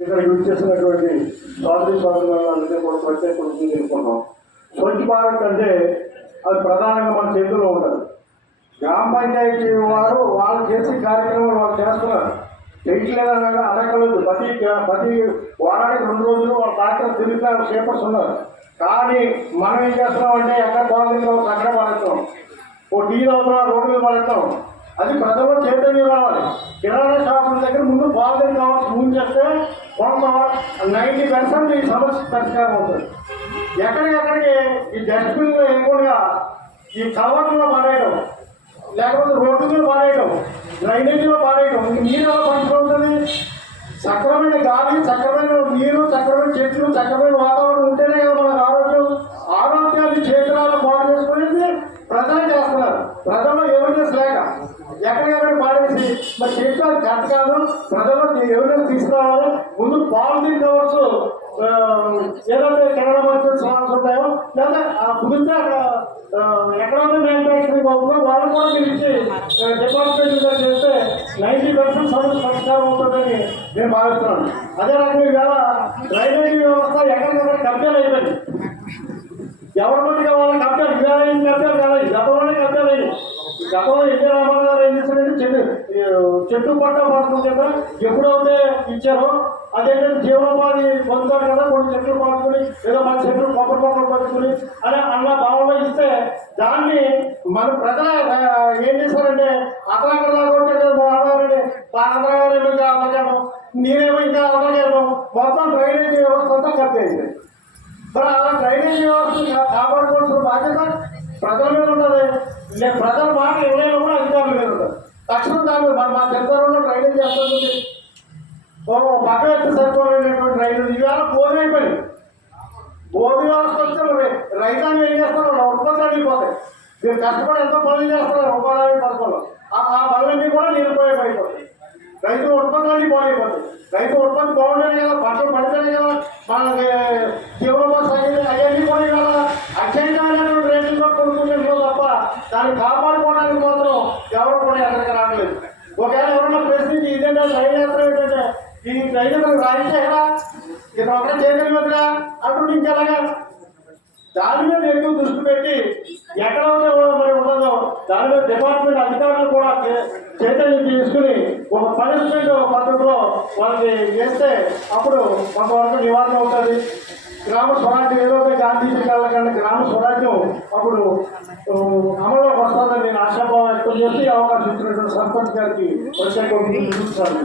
ఇక్కడ యూజ్ చేసినటువంటి స్వాతంత్ర స్వాతంత్రాలంటే కూడా ప్రత్యేక గురించి తెలుసుకున్నాం స్వచ్ఛ భారత్ అంటే అది ప్రధానంగా మన చేతుల్లో ఉంటుంది. గ్రామ పంచాయతీ వారు వాళ్ళు చేసే కార్యక్రమాలు వాళ్ళు చేస్తున్నారు. చేయట్లేదని అడగలేదు. ప్రతి ప్రతి వారానికి రెండు రోజులు వాళ్ళ కార్యక్రమం తిరుగుతున్నారు షేపర్స్ ఉన్నారు. కానీ మనం ఏం చేస్తున్నాం అంటే ఎక్కడ బాగుంది అక్కడ పడతాం ఓ టీ అవుతున్నా రోడ్డు మీద పడతాం అది ప్రజల్లో చైతన్యం రావాలి. కిరాణా షాపుల దగ్గర ముందు బాధ్యత కావచ్చు ముందు చేస్తే కొంత నైంటీ పర్సెంట్ ఈ సమస్య పరిష్కారం అవుతుంది. ఎక్కడికెక్కడికి ఈ డస్ట్బిన్లో ఎక్కువగా ఈ కవర్లో పారేయడం లేకపోతే రోడ్డు మీద పారేయడం డ్రైనేజీలో పారేయడం నీరు ఎలా పంచుకుంటుంది చక్రమైన గాలి చక్రమైన నీరు చక్రమైన చెట్లు చక్రమైన వాతావరణం ఉంటేనే కదా మనకు ఆరోగ్యం. ఆరోగ్యాన్ని చేతురాలు బాగు ఎక్కడికెక్కడ మరి చేతిలో కరెక్ట్ కాదు ప్రజల్లో ఎవరైనా తీసుకురావాలి. ముందు పాలిథిన్ కవర్స్ ఏదైతే కెనడా మంత్రి సాల్స్ ఉంటాయో లేదా ఆ కుదిరితే ఎకనామిక్ ఆ, మ్యానుఫ్యాక్చరింగ్ అవుతుందో వాళ్ళు కూడా పిలిచి డిపార్ట్మెంట్ చేస్తే నైంటీ పర్సెంట్ సమస్య పరిష్కారం అవుతుందని నేను భావిస్తున్నాను అదే రకంగా ఇవాళ డ్రైనేజీ వ్యవస్థ ఎక్కడికక్కడ కబ్జాలు అయిపోయింది ఎవరి మంది కావాలి కబ్జాలు ఇవాళ కబ్జాలు కాలేదు. గతంలోనే కబ్జాలు అయ్యాయి గతంలో ఎన్టీ రామారావు గారు ఏం చేశారంటే చెట్టు చెట్టు పట్ట పథకం కింద ఎప్పుడైతే ఇచ్చారో అదేంటంటే జీవనోపాధి పొందుతారు కదా కొన్ని చెట్లు పట్టుకుని ఏదో మన చెట్లు కొబ్బరి కొబ్బరి పట్టుకుని అని అన్న భావంలో ఇస్తే దాన్ని మన ప్రజల ఏం చేశారంటే అక్కడ అక్కడ దాకొచ్చాడు బాగున్నారండి బాగున్నారని ఇంకా అవగాను నేనేమో ఇంకా అవగాను మొత్తం డ్రైనేజీ వ్యవస్థ అంతా కట్టేది మరి అలా డ్రైనేజ్ వ్యవస్థ కాపాడుకోవాల్సిన బాధ్యత ప్రజల మీద నేను ప్రజల మాట ఎవరైనా కూడా అధికారులు మీద తక్షణం దాని మన మా తెలంగాణలో డ్రైనేజ్ చేస్తుంది ఓ పక్క ఎత్తి సరిపోయినటువంటి డ్రైనేజ్ ఇవాళ బోధి అయిపోయింది. బోధి వ్యవస్థ వస్తే మరి రైతాంగం ఏం చేస్తారు? ఉత్పత్తి అడిగిపోతాయి. మీరు కష్టపడి ఎంతో పనులు చేస్తున్నారు ఉపాధి పథకంలో ఆ పనులన్నీ కూడా నిరుపయోగం అయిపోతాయి. రైతు ఉత్పత్తులన్నీ పాడైపోతాయి రైతు ఉత్పత్తి బాగుంటేనే కదా పంటలు పడితేనే కదా మనకి దాన్ని కాపాడుకోవడానికి మాత్రం ఎవరు కూడా ఎక్కడికి రావట్లేదు. ఒకవేళ ఎవరైనా ప్రశ్నించి ఇదేంటే రైలు యాత్ర ఏంటంటే ఈ రైలు రాయితే ఎక్కడ ఇది ఒకటే చేయగలిగినట్టుగా అటు నుంచి దాని మీద ఎక్కువ దృష్టి పెట్టి ఎక్కడైతే మరి ఉండదో. దాని మీద డిపార్ట్మెంట్ అధికారులు కూడా చైతన్యం తీసుకుని ఒక పనిష్మెంట్ పద్ధతిలో వాళ్ళకి చేస్తే అప్పుడు కొంతవరకు నివారణ అవుతుంది. గ్రామ స్వరాజ్యం ఏదో ఒక గాంధీజీ కాలం కన్నా గ్రామ స్వరాజ్యం అప్పుడు అమల్లోకి వస్తుందని నేను ఆశాభావం వ్యక్తం చేసి అవకాశం ఇచ్చినటువంటి సర్పంచ్ గారికి ప్రత్యేక చూస్తాను.